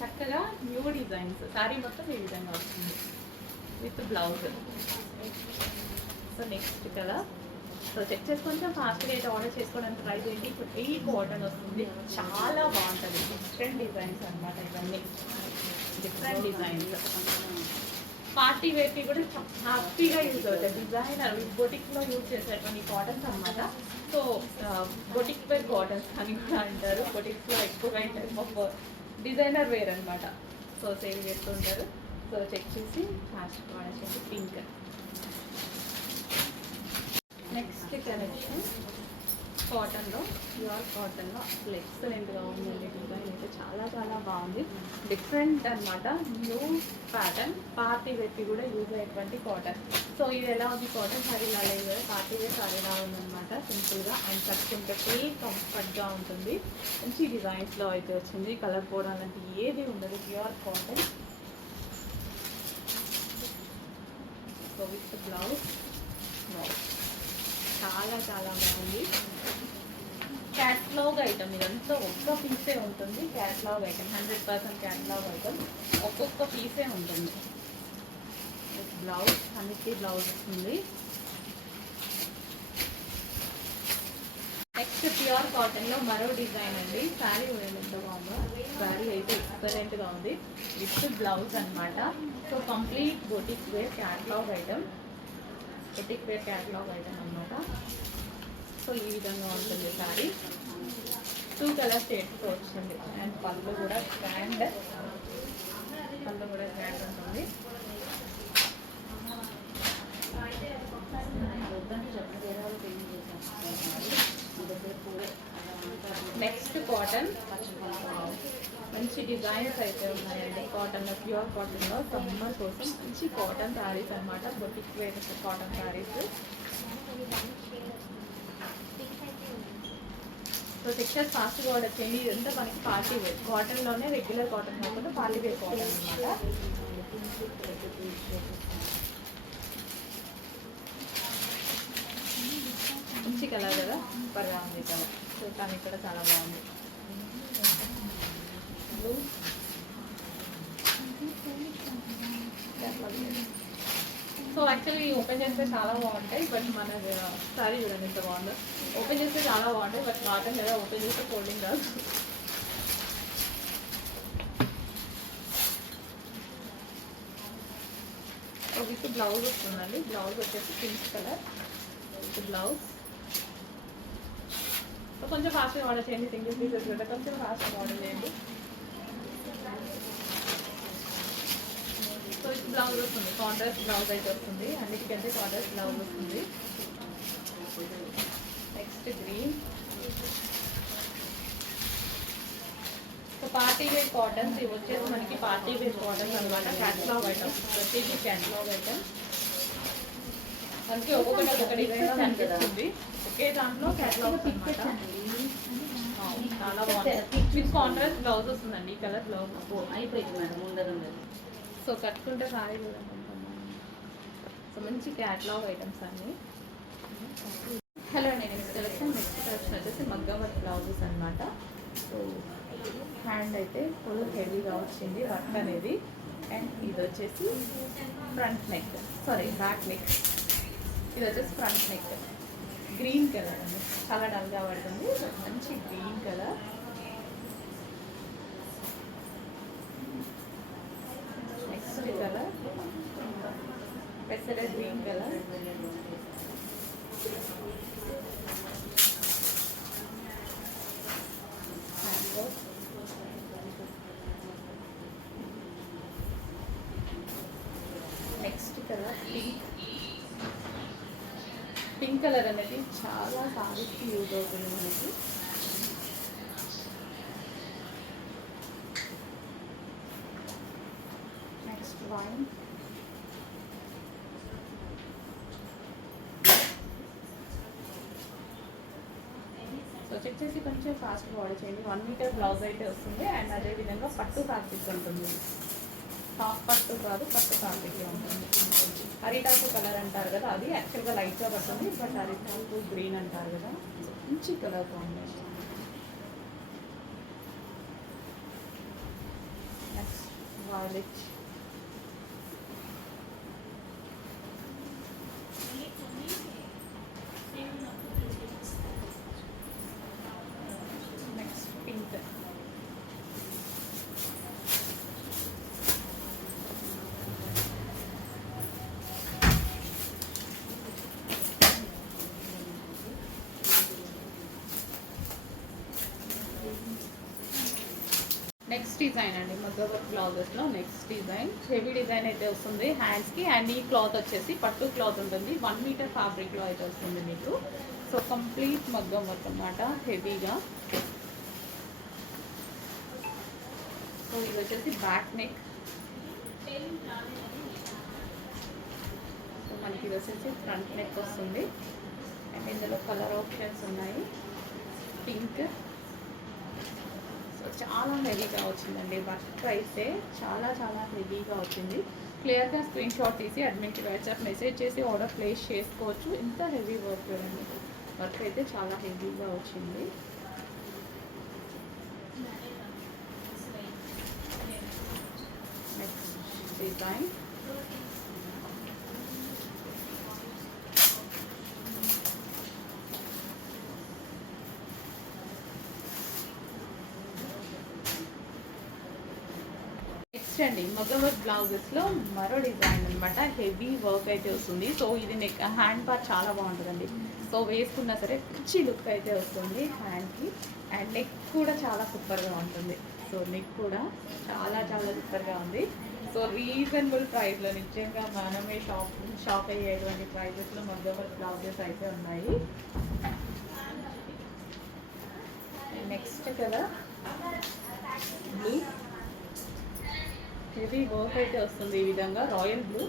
చక్కగా న్యూ డిజైన్స్. శారీ మొత్తం ఈ విధంగా వస్తుంది విత్ బ్లౌజ్. సో నెక్స్ట్ కదా, సో చెక్ చేసి కొంచెం ఫాస్ట్గా అయితే ఆర్డర్ చేసుకోవడానికి ట్రై చేయండి. ఇప్పుడు ఈ కాటన్ వస్తుంది, చాలా బాగుంటుంది. డిఫరెంట్ డిజైన్స్ అనమాట. ఇవన్నీ డిఫరెంట్ డిజైన్స్. పార్టీ వేర్కి కూడా హ్యాపీగా యూజ్ అవుతాయి. డిజైనర్ బొటిక్లో యూజ్ చేసేటువంటి కాటన్స్ అనమాట. సో బొటిక్ వేర్ కాటన్స్ అని కూడా అంటారు. బొటిక్స్లో ఎక్కువగా డిజైనర్ వేర్ అనమాట. సో సేల్ చేస్తుంటారు. సో చెక్ చేసి ఫాస్ట్ వాడేసి. పింక్ నెక్స్ట్ కలెక్షన్ కాటన్లో, ప్యూర్ కాటన్లో అసలు ఎక్సలెంట్గా ఉందండి. డిజైన్ అయితే చాలా చాలా బాగుంది. డిఫరెంట్ అనమాట. New pattern. పార్టీ వేర్కి కూడా యూజ్ అయ్యేటువంటి కాటన్. సో ఇది ఎలా ఉంది, కాటన్ సారీ లాగా కదా, పార్టీ వేర్ సారీ లాగా ఉందన్నమాట. సింపుల్గా అండ్ కట్టుకుంటే ఫుల్ కంఫర్ట్గా ఉంటుంది. మంచి డిజైన్స్లో అయితే వచ్చింది. కలర్ పోవడం అలాంటి ఏది ఉండదు. Pure cotton. So with blouse చాలా చాలా బాగుంది. క్యాట్లాగ్ ఐటమ్ ఇదంతా ఒక్క పీసే ఉంటుంది. Catalogue item 100% catalogue item. ఒక్కొక్క పీసే ఉంటుంది. బ్లౌజ్ అన్నిటి బ్లౌజ్ వస్తుంది. నెక్స్ట్ ప్యూర్ కాటన్లో మరో డిజైన్ అండి. శారీ ఎంత బాగుందో. శారీ అయితే ఎక్సలెంట్గా ఉంది విత్ బ్లౌజ్ అనమాట. So complete boutique wear catalogue item. Boutique wear catalogue item అనమాట. సో ఈ విధంగా ఉంటుంది శారీ. 2 కలర్ షేడ్స్తో వచ్చింది. అండ్ పళ్ళు కూడా గ్రాండ్, పళ్ళు కూడా గ్రాండ్ ఉంటుంది. Next cotton. మంచి డిజైన్స్ అయితే ఉన్నాయండి కాటన్లో. ప్యూర్ కాటన్లో సమ్మర్ కోసం మంచి కాటన్ శారీస్ అనమాట. Boutique wear cotton saris. So textures ఫాస్ట్గా ఆర్డర్ చేయండి. ఇదంతా మనకి పార్టీ వేర్ కాటన్లోనే, రెగ్యులర్ కాటన్ కాకుండా పార్టీ వేర్ కాటన్ అనమాట. మంచి కలర్ కదా, సూపర్గా ఉంది కలర్. సో కానీ ఇక్కడ చాలా బాగుంది. సో యాక్చువల్లీ ఓపెన్ చేస్తే చాలా బాగుంటాయి. బట్ మన సారీ చూడండి ఎంత బాగుందో. ఓపెన్ చేస్తే చాలా బాగుంటాయి. బట్ కాటన్ కదా, ఓపెన్ చేస్తే ఫోల్డింగ్ రాదు. విత్ బ్లౌజ్ వస్తుందండి. బ్లౌజ్ వచ్చేసి పింక్ కలర్ విత్ బ్లౌజ్. కొంచెం ఫాస్ట్గా ఆర్డర్ చేయండి. సింగిల్ పీసెస్ కదా, కొంచెం ఫాస్ట్గా ఆర్డర్ చేయండి. సో ఇది బ్లౌజ్ వస్తుంది. కాంట్రాస్ట్ బ్లౌజ్ అయితే వస్తుంది. అన్నిటికంటే కాంట్రాస్ట్ బ్లౌజ్ వస్తుంది. Next green. So party wear cottons ఇవి వచ్చేసి మనకి పార్టీ వేర్ కాటన్స్ అనమాట. Catalogue items. ప్రతిదీ క్యాటలాగ్ ఐటమ్. మనకి ఒక్కొక్కటి డిజైన్ కనిపిస్తుంది. ఒకే దాంట్లో క్యాటలాగ్స్ అనమాట. చాలా బాగుంటుంది. మీకు కాంట్రాస్ట్ బ్లౌజ్ వస్తుందండి. ఈ కలర్ బ్లౌజ్ అయిపోయింది మేడం ముందర. సో కట్టుకుంటే సారీ కూడా సో మంచి క్యాటలాగ్ ఐటమ్స్ అన్నీ. హలో అండి, నెక్స్ట్ కలెక్షన్. నెక్స్ట్ కలెక్షన్ వచ్చేసి మగ్గం వర్క్ బ్లౌజెస్ అనమాట. సో హ్యాండ్ అయితే ఫుల్ హెవీగా వచ్చింది వర్క్ అనేది. అండ్ ఇది వచ్చేసి front neck, sorry back neck. ఇది వచ్చేసి ఫ్రంట్ నెక్. గ్రీన్ కలర్ అండి, చాలా డల్గా పడుతుంది. మంచి గ్రీన్ కలర్. నెక్స్ట్ కలర్ పెసర green colour. Next colour pink. Pink colour అనేది చాలా సారీస్కి యూజ్ అవుతుంది మనకి. నెక్స్ట్ చెక్ చేసి కొంచెం ఫాస్ట్గా ఆర్డర్ చేయండి. 1 మీటర్ బ్లౌజ్ అయితే వస్తుంది. అండ్ అదేవిధంగా పట్టు ఫ్యాబ్రిక్ ఉంటుంది. హాఫ్ పట్టు కాదు, పట్టు ఫ్యాబ్రిక్ ఉంటుంది. అరిటాకు కలర్ అంటారు కదా, అది యాక్చువల్గా లైట్గా పడుతుంది. బట్ అరిటాకు గ్రీన్ అంటారు కదా, మంచి colour combination. Next violet. Next pink. Next design అండి, మగ్గ వర్క్ బ్లౌజెస్లో నెక్స్ట్ డిజైన్. హెవీ డిజైన్ అయితే వస్తుంది హ్యాండ్స్కి. అండ్ ఈ క్లాత్ వచ్చేసి పట్టు క్లాత్ ఉంటుంది. 1 మీటర్ ఫ్యాబ్రిక్లో అయితే వస్తుంది మీకు. సో కంప్లీట్ మగ్గం వర్క్ అన్నమాట, హెవీగా. సో ఇది వచ్చేసి బ్యాక్ నెక్. సో మనకి ఇది వచ్చేసి ఫ్రంట్ నెక్ వస్తుంది. అండ్ ఇందులో కలర్ ఆప్షన్స్ ఉన్నాయి. పింక్. చాలా హెవీగా వచ్చిందండి వర్క్ అయితే, చాలా చాలా హెవీగా వచ్చింది. క్లియర్గా స్క్రీన్ షాట్ తీసి అడ్మిన్కి వాట్సాప్ మెసేజ్ చేసి ఆర్డర్ ప్లేస్ చేసుకోవచ్చు. ఇంత హెవీ వర్క్ అండి, వర్క్ అయితే చాలా హెవీగా వచ్చింది. Next design. అండి మగ్గం వర్క్ బ్లౌజెస్లో మరో డిజైన్ అనమాట, హెవీ వర్క్ అయితే వస్తుంది. సో ఇది నెక్ హ్యాండ్ పార్ట్ చాలా బాగుంటుందండి. సో వేసుకున్నా సరే మంచి లుక్ అయితే వస్తుంది హ్యాండ్కి. అండ్ నెక్ కూడా చాలా సూపర్గా ఉంటుంది. సో నెక్ కూడా చాలా చాలా సూపర్గా ఉంది. సో రీజనబుల్ ప్రైస్లో నిజంగా మనమే షాప్ అయ్యేటువంటి ప్రైజెస్లో మగ్గం వర్క్ బ్లౌజెస్ అయితే ఉన్నాయి. నెక్స్ట్ కదా బ్లూ. హెవీ వర్క్ అయితే వస్తుంది ఈ విధంగా, రాయల్ బ్లూ.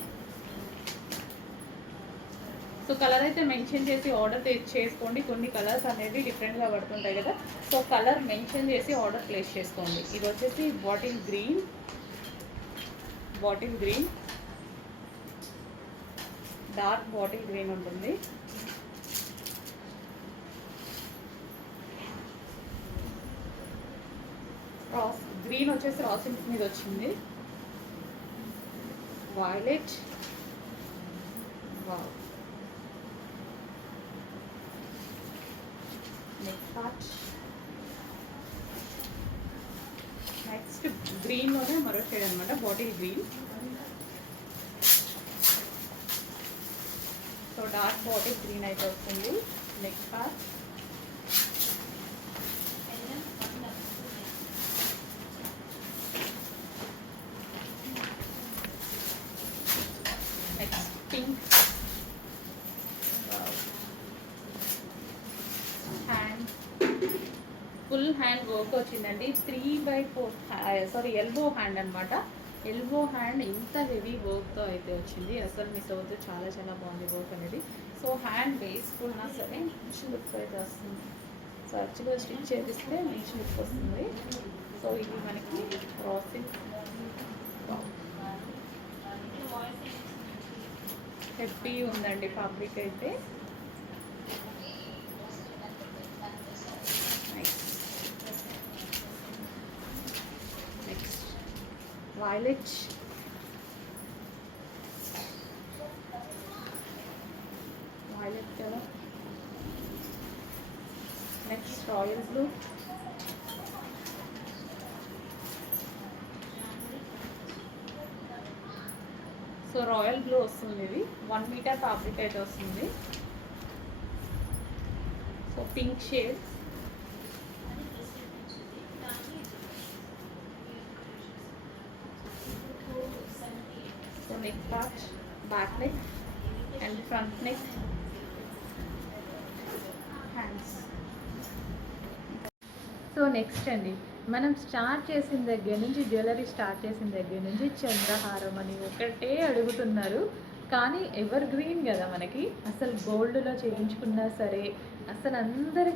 సో కలర్ అయితే మెన్షన్ చేసి ఆర్డర్ చేసుకోండి. కొన్ని కలర్స్ అనేవి డిఫరెంట్గా పడుతుంటాయి కదా, సో కలర్ మెన్షన్ చేసి ఆర్డర్ ప్లేస్ చేసుకోండి. ఇది వచ్చేసి bottle green. Dark bottle green ఉంటుంది. గ్రీన్ వచ్చేసి రా సిల్క్ మీద వచ్చింది. వైలెట్. వావ్. నెక్స్ట్ గ్రీన్లోనే మరో షేడ్ అనమాట, bottle green. So dark bottle green అయితే వస్తుంది. Next part. Next pink. Hand full hand work వచ్చిందండి. 3/4 ఎల్బో హ్యాండ్ అనమాట. ఎల్బో హ్యాండ్ ఇంత హెవీ వర్క్తో అయితే వచ్చింది. అసలు మిస్ అవుతూ చాలా చాలా బాగుంది వర్క్ అనేది. సో హ్యాండ్ వేసుకున్నా సరే మంచి లుక్ అయితే వస్తుంది. సో యాక్చువల్గా స్టిచ్ చేపిస్తే మంచి లుక్ వస్తుంది. సో ఇది మనకి రాసిక్. హెవీ ఉందండి ఫ్యాబ్రిక్ అయితే. Next violet. Colour. Next royal blue. So royal blue వస్తుంది. ఇది 1 మీటర్ ఫ్యాబ్రిక్ అయితే వస్తుంది. So pink shade. So neck part, back neck and front neck, hands. So next అండి, మనం స్టార్ట్ చేసిన దగ్గర నుంచి, జ్యువెలరీ స్టార్ట్ చేసిన దగ్గర నుంచి చంద్రహారం అని ఒకటే అడుగుతున్నారు. కానీ ఎవర్ గ్రీన్ కదా మనకి. అసలు గోల్డ్లో చేయించుకున్నా సరే అసలు అందరి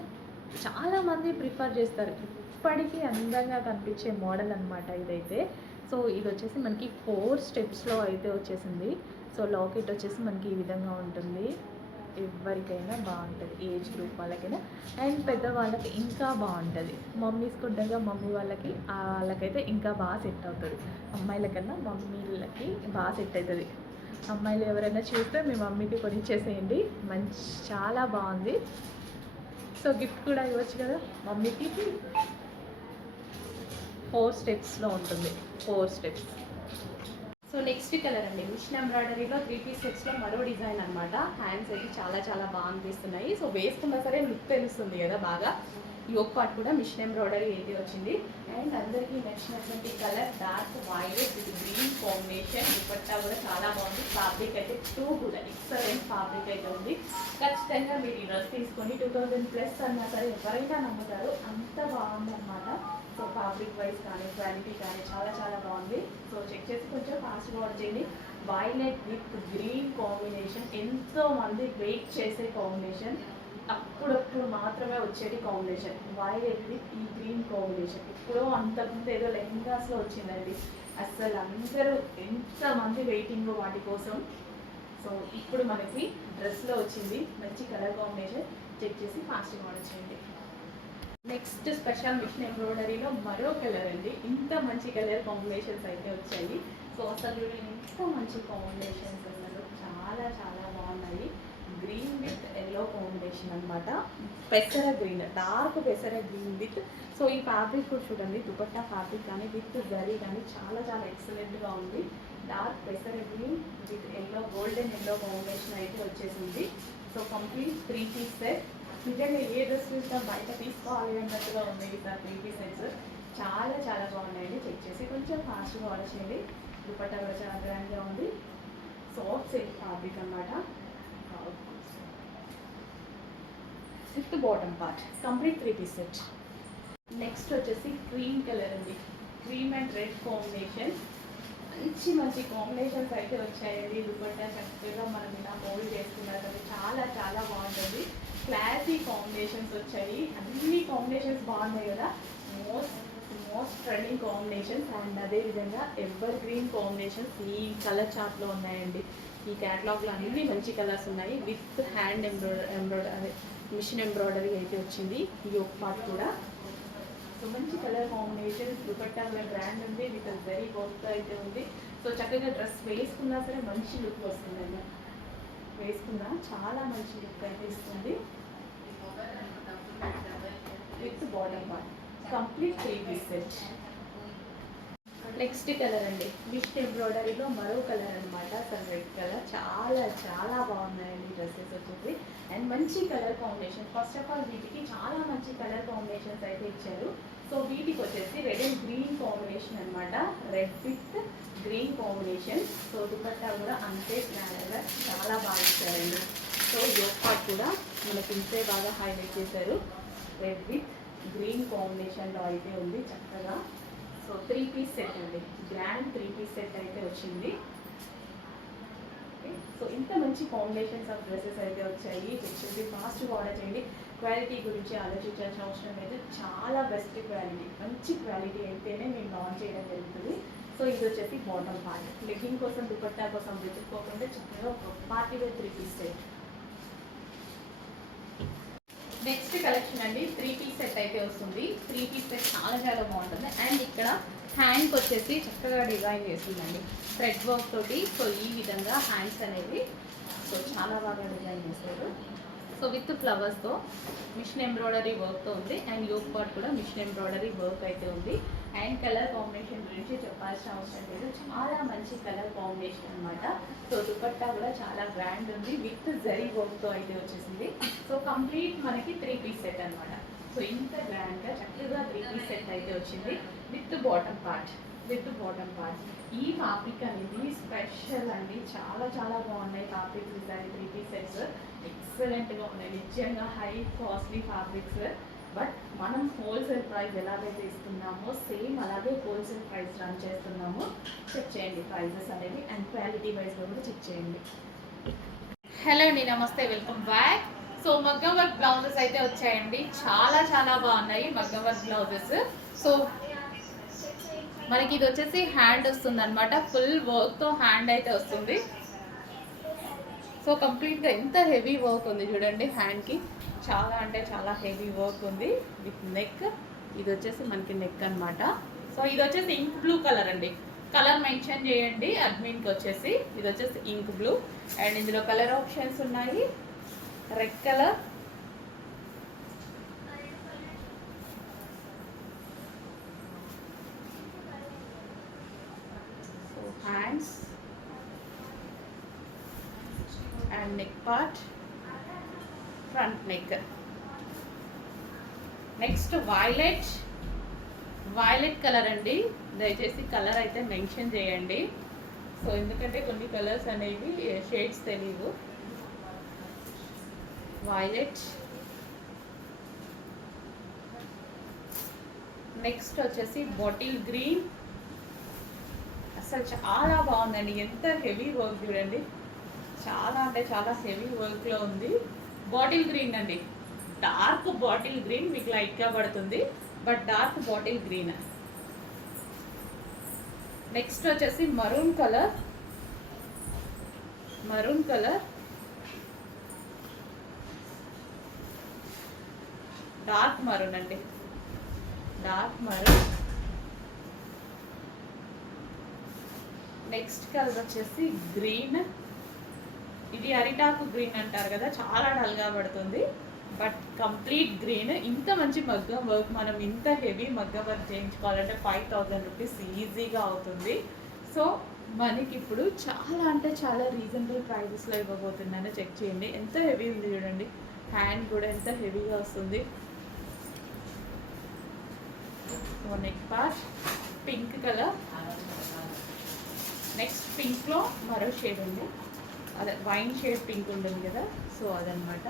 చాలామంది ప్రిఫర్ చేస్తారు. ఇప్పటికీ అందంగా కనిపించే మోడల్ అనమాట ఇదైతే. సో ఇది వచ్చేసి మనకి 4 స్టెప్స్లో అయితే వచ్చేసింది. సో లాకెట్ వచ్చేసి మనకి ఈ విధంగా ఉంటుంది. ఎవరికైనా బాగుంటుంది, ఏజ్ గ్రూప్ వాళ్ళకైనా అండ్ పెద్దవాళ్ళకి ఇంకా బాగుంటుంది. మమ్మీస్ కొట్టగా మమ్మీ వాళ్ళకైతే ఇంకా బాగా సెట్ అవుతుంది. అమ్మాయిల కన్నా మమ్మీలకి బాగా సెట్ అవుతుంది. అమ్మాయిలు ఎవరైనా చూస్తే మీ మమ్మీకి కొనిచ్చేసేయండి. చాలా బాగుంది. సో గిఫ్ట్ కూడా ఇవ్వచ్చు కదా మమ్మీకి. 4 స్టెప్స్లో ఉంటుంది, 4 స్టెప్స్. సో నెక్స్ట్ కలర్ అండి, మిషన్ ఎంబ్రాయిడరీలో 3 పీస్ సెట్స్లో మరో డిజైన్ అనమాట. హ్యాండ్స్ అయితే చాలా బాగా అనిపిస్తున్నాయి. సో వేసుకున్నా సరే లుక్ తెలుస్తుంది కదా బాగా. యోక్ పార్ట్ కూడా మిషన్ ఎంబ్రాయిడరీ అయితే వచ్చింది. అండ్ అందరికీ నచ్చినటువంటి colour dark violet with green combination. Dupatta కూడా చాలా బాగుంది. ఫ్యాబ్రిక్ అయితే కూడా ఎక్సలెంట్ ఫ్యాబ్రిక్ అయితే ఉంది. ఖచ్చితంగా మీరు ఈ డ్రెస్ తీసుకొని 2000+ అన్నా సరే ఎవరైనా నమ్ముతారు, అంత బాగుందన్నమాట. సో ఫ్యాబ్రిక్ వైజ్ కానీ క్వాలిటీ కానీ చాలా బాగుంది. సో చెక్ చేసి కొంచెం ఫాస్ట్గా ఆర్డర్ చేయండి. వైలెట్ విత్ గ్రీన్ కాంబినేషన్, ఎంతో మంది వెయిట్ చేసే కాంబినేషన్. అప్పుడప్పుడు మాత్రమే వచ్చేటి కాంబినేషన్ వైలెట్ విత్ ఈ గ్రీన్ కాంబినేషన్. ఇప్పుడు అంతకుముందు ఏదో లెహంగాస్లో వచ్చిందండి. అసలు అందరూ ఎంతమంది వెయిటింగ్ వాటి కోసం. సో ఇప్పుడు మనకి డ్రెస్లో వచ్చింది. మంచి కలర్ కాంబినేషన్. చెక్ చేసి ఫాస్ట్గా ఆర్డర్ చేయండి. నెక్స్ట్ స్పెషల్ మిషన్ ఎంబ్రాయిడరీలో మరో కలర్ అండి. ఇంత మంచి కలర్ కాంబినేషన్స్ అయితే వచ్చాయి. సో అసలు ఇంత మంచి కాంబినేషన్స్ అసలు చాలా బాగున్నాయి. గ్రీన్ విత్ ఎల్లో కాంబినేషన్ అనమాట. పెసర గ్రీన్, డార్క్ పెసర గ్రీన్ విత్. సో ఈ ఫ్యాబ్రిక్ కూడా చూడండి, దుపట్టా ఫ్యాబ్రిక్ కానీ విత్ జరీ కానీ చాలా ఎక్సలెంట్గా ఉంది. డార్క్ పెసర green with yellow, golden yellow combination అయితే వచ్చేసింది. So complete 3 piece set. నిజంగా ఏ డ్రెస్ చూసినా బయట తీసుకోవాలి అన్నట్టుగా ఉంది. సార్ 3 పీస్ సెట్స్ చాలా బాగున్నాయండి. చెక్ చేసి కొంచెం ఫాస్ట్గా ఆర్డర్ చేయండి. దుపట్టా కూడా చాలా గ్రాండ్గా ఉంది. సాఫ్ట్ సిల్క్ ఫ్యాబ్రిక్ అనమాట. With bottom part complete 3 piece set. Next వచ్చేసి క్రీమ్ కలర్ అండి. Cream and red combination. మంచి కాంబినేషన్స్ అయితే వచ్చాయండి. దుపట్టా చక్కగా మనం ఇలా మోల్డ్ చేసుకున్నా సరే చాలా బాగుంటుంది. క్లాసీ కాంబినేషన్స్ వచ్చాయి. అన్ని కాంబినేషన్స్ బాగున్నాయి కదా. మోస్ట్ ట్రెండింగ్ కాంబినేషన్స్ అండ్ అదేవిధంగా ఎవర్ గ్రీన్ కాంబినేషన్స్ ఈ కలర్ చార్ట్లో ఉన్నాయండి. ఈ క్యాటలాగ్లో అన్ని మంచి కలర్స్ ఉన్నాయి. With hand embroidery machine embroidery అయితే వచ్చింది. ఈ ఒక పార్ట్ కూడా. సో మంచి కలర్ కాంబినేషన్. దుపట్టా కూడా బ్రాండ్ ఉంది. విత్ వెరీ వర్క్ అయితే ఉంది. సో చక్కగా డ్రెస్ వేసుకున్నా సరే మంచి లుక్ వస్తుందండి. వేసుకున్నా చాలా మంచి లుక్ అయితే ఇస్తుంది. With bottom part complete 3 piece set. Next colour అండి, మిషన్ ఎంబ్రాయిడరీలో మరో కలర్ అనమాట. అసలు రెడ్ కలర్ చాలా బాగున్నాయండి డ్రెస్సెస్ వచ్చేసి. అండ్ మంచి colour combination. First of all వీటికి చాలా మంచి కలర్ కాంబినేషన్స్ అయితే ఇచ్చారు. సో వీటికి వచ్చేసి రెడ్ అండ్ గ్రీన్ కాంబినేషన్ అనమాట. Red with green combination. So dupatta కూడా అంతే గ్రాండ్గా చాలా బాగా ఇచ్చారండి. సో యోక్ పార్ట్ కూడా మనకి ఇంతే బాగా హైలైట్ చేశారు. రెడ్ విత్ గ్రీన్ కాంబినేషన్లో అయితే ఉంది చక్కగా. సో 3 పీస్ సెట్ అండి. గ్రాండ్ 3 పీస్ సెట్ అయితే వచ్చింది. సో ఇంత మంచి కాంబినేషన్స్ ఆఫ్ డ్రెస్సెస్ అయితే వచ్చాయి. చెప్పి ఫాస్ట్గా ఆర్డర్ చేయండి. క్వాలిటీ గురించి ఆలోచించాల్సిన అవసరం లేదు. చాలా బెస్ట్ క్వాలిటీ, మంచి క్వాలిటీ అయితేనే మేము లాంచ్ చేయడం జరుగుతుంది. సో ఇది వచ్చేసి బాటమ్ పార్ట్. లెగ్గింగ్ కోసం దుపట్టా కోసం వెతుక్కోకుండా చక్కగా ఒక party wear 3 piece set. Next collection అండి, 3 పీస్ సెట్ అయితే వస్తుంది. 3 పీస్ సెట్ చాలా బాగుంటుంది. అండ్ ఇక్కడ హ్యాండ్కి వచ్చేసి చక్కగా డిజైన్ చేస్తుందండి థ్రెడ్ వర్క్ తోటి. సో ఈ విధంగా హ్యాండ్స్ అనేవి సో చాలా బాగా డిజైన్ చేస్తారు. సో విత్ ఫ్లవర్స్తో మిషన్ ఎంబ్రాయిడరీ వర్క్తో ఉంది. అండ్ యోక్ పార్ట్ కూడా మిషన్ ఎంబ్రాయిడరీ వర్క్ అయితే ఉంది. అండ్ కలర్ కాంబినేషన్ గురించి చెప్పాల్సిన అవసరం లేదు. చాలా మంచి కలర్ కాంబినేషన్ అనమాట. సో దుపట్టా కూడా చాలా బ్రాండ్ ఉంది. విత్ జరీ వర్క్తో అయితే వచ్చేసింది. సో కంప్లీట్ మనకి 3 పీస్ సెట్ అనమాట. సో ఇంత గ్రాండ్గా చక్కగా 3 పీస్ సెట్ అయితే వచ్చింది. With bottom part. ఈ ఫ్యాబ్రిక్ అనేది స్పెషల్ అండి. చాలా బాగున్నాయి ఫ్యాబ్రిక్స్. ఈసారి 3 పీస్ సెట్స్ ఎక్సలెంట్గా ఉన్నాయి. నిజంగా హై కాస్ట్లీ ఫ్యాబ్రిక్స్. బట్ మనం హోల్సేల్ ప్రైస్ ఎలాగైతే ఇస్తున్నామో సేమ్ అలాగే హోల్సేల్ ప్రైస్ రన్ చేస్తున్నాము. చెక్ చేయండి ప్రైజెస్ అనేవి. అండ్ క్వాలిటీ వైజ్లో కూడా చెక్ చేయండి. హలో అండి, నమస్తే, వెల్కమ్ బ్యాక్. సో మగ్గం వర్క్ బ్లౌజెస్ అయితే వచ్చాయండి, చాలా చాలా బాగున్నాయి మగ్గం వర్క్ బ్లౌజెస్. సో మనకి ఇది వచ్చేసి హ్యాండ్ వస్తుంది అనమాట, ఫుల్ వర్క్తో హ్యాండ్ అయితే వస్తుంది. సో కంప్లీట్గా ఎంత హెవీ వర్క్ ఉంది చూడండి హ్యాండ్కి, చాలా అంటే చాలా హెవీ వర్క్ ఉంది విత్ నెక్. ఇది వచ్చేసి మనకి నెక్ అనమాట. సో ఇది వచ్చేసి ఇంక్ బ్లూ కలర్ అండి, కలర్ మెన్షన్ చేయండి అడ్మిన్కి వచ్చేసి. ఇది వచ్చేసి ఇంక్ బ్లూ అండ్ ఇందులో కలర్ ఆప్షన్స్ ఉన్నాయి. Red colour, hands and neck part, front neck. Next violet colour అండి, దయచేసి కలర్ అయితే మెన్షన్ చేయండి. సో ఎందుకంటే కొన్ని కలర్స్ అనేవి షేడ్స్ తెలియవు. వైలెట్. నెక్స్ట్ వచ్చేసి బాటిల్ గ్రీన్, అసలు చాలా బాగుందండి, ఎంత హెవీ వర్క్ చూడండి, చాలా అంటే చాలా హెవీ వర్క్లో ఉంది. బాటిల్ గ్రీన్ అండి, డార్క్ బాటిల్ గ్రీన్, మీకు లైట్గా పడుతుంది but dark bottle green. Next వచ్చేసి మరూన్ కలర్, డార్క్ మరూన్ అండి, డార్క్ మరూన్. నెక్స్ట్ కలర్ వచ్చేసి గ్రీన్, ఇది అరిటాకు గ్రీన్ అంటారు కదా, చాలా డల్గా పడుతుంది బట్ కంప్లీట్ గ్రీన్. ఇంత మంచి మగ్గం వర్క్, మనం ఇంత హెవీ మగ్గం వర్క్ చేయించుకోవాలంటే 5000 రూపీస్ ఈజీగా అవుతుంది. సో మనకి ఇప్పుడు చాలా అంటే చాలా రీజనబుల్ ప్రైజెస్లో ఇవ్వబోతున్నాను, చెక్ చేయండి. ఎంత హెవీ ఉంది చూడండి, హ్యాండ్ కూడా ఎంత హెవీగా వస్తుంది. So neck part pink colour. Next పింక్లో మరో షేడ్ ఉంది, అదే వైన్ షేడ్ పింక్ ఉంటుంది కదా, సో అదనమాట.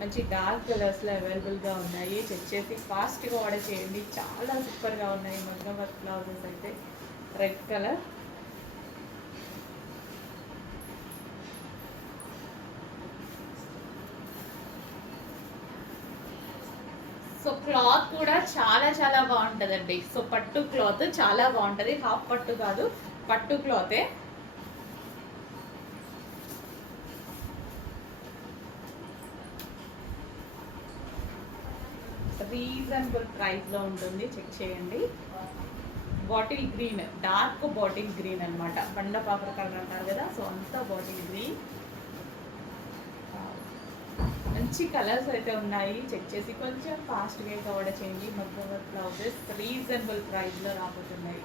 మంచి డార్క్ కలర్స్లో అవైలబుల్గా ఉన్నాయి, చెక్ చేసి ఫాస్ట్గా ఆర్డర్ చేయండి, చాలా సూపర్గా ఉన్నాయి మగ్గం వర్క్ బ్లౌజెస్ అయితే. రెడ్ కలర్, సో క్లాత్ కూడా చాలా చాలా బాగుంటుందండి. సో పట్టు క్లాత్ చాలా బాగుంటుంది, హాఫ్ పట్టు కాదు, పట్టు క్లాతే. రీజనబుల్ ప్రైస్లో ఉంటుంది, చెక్ చేయండి. Bottle green, dark bottle green అనమాట, బండపాపర కలర్ అంటారు కదా, సో అంతా బాటిల్ గ్రీన్. మంచి కలర్స్ అయితే ఉన్నాయి, చెక్ చేసి కొంచెం ఫాస్ట్గా ఆర్డర్ చేయండి. మగ్గం వర్క్ బ్లౌజెస్ రీజనబుల్ ప్రైస్లో రాబోతున్నాయి.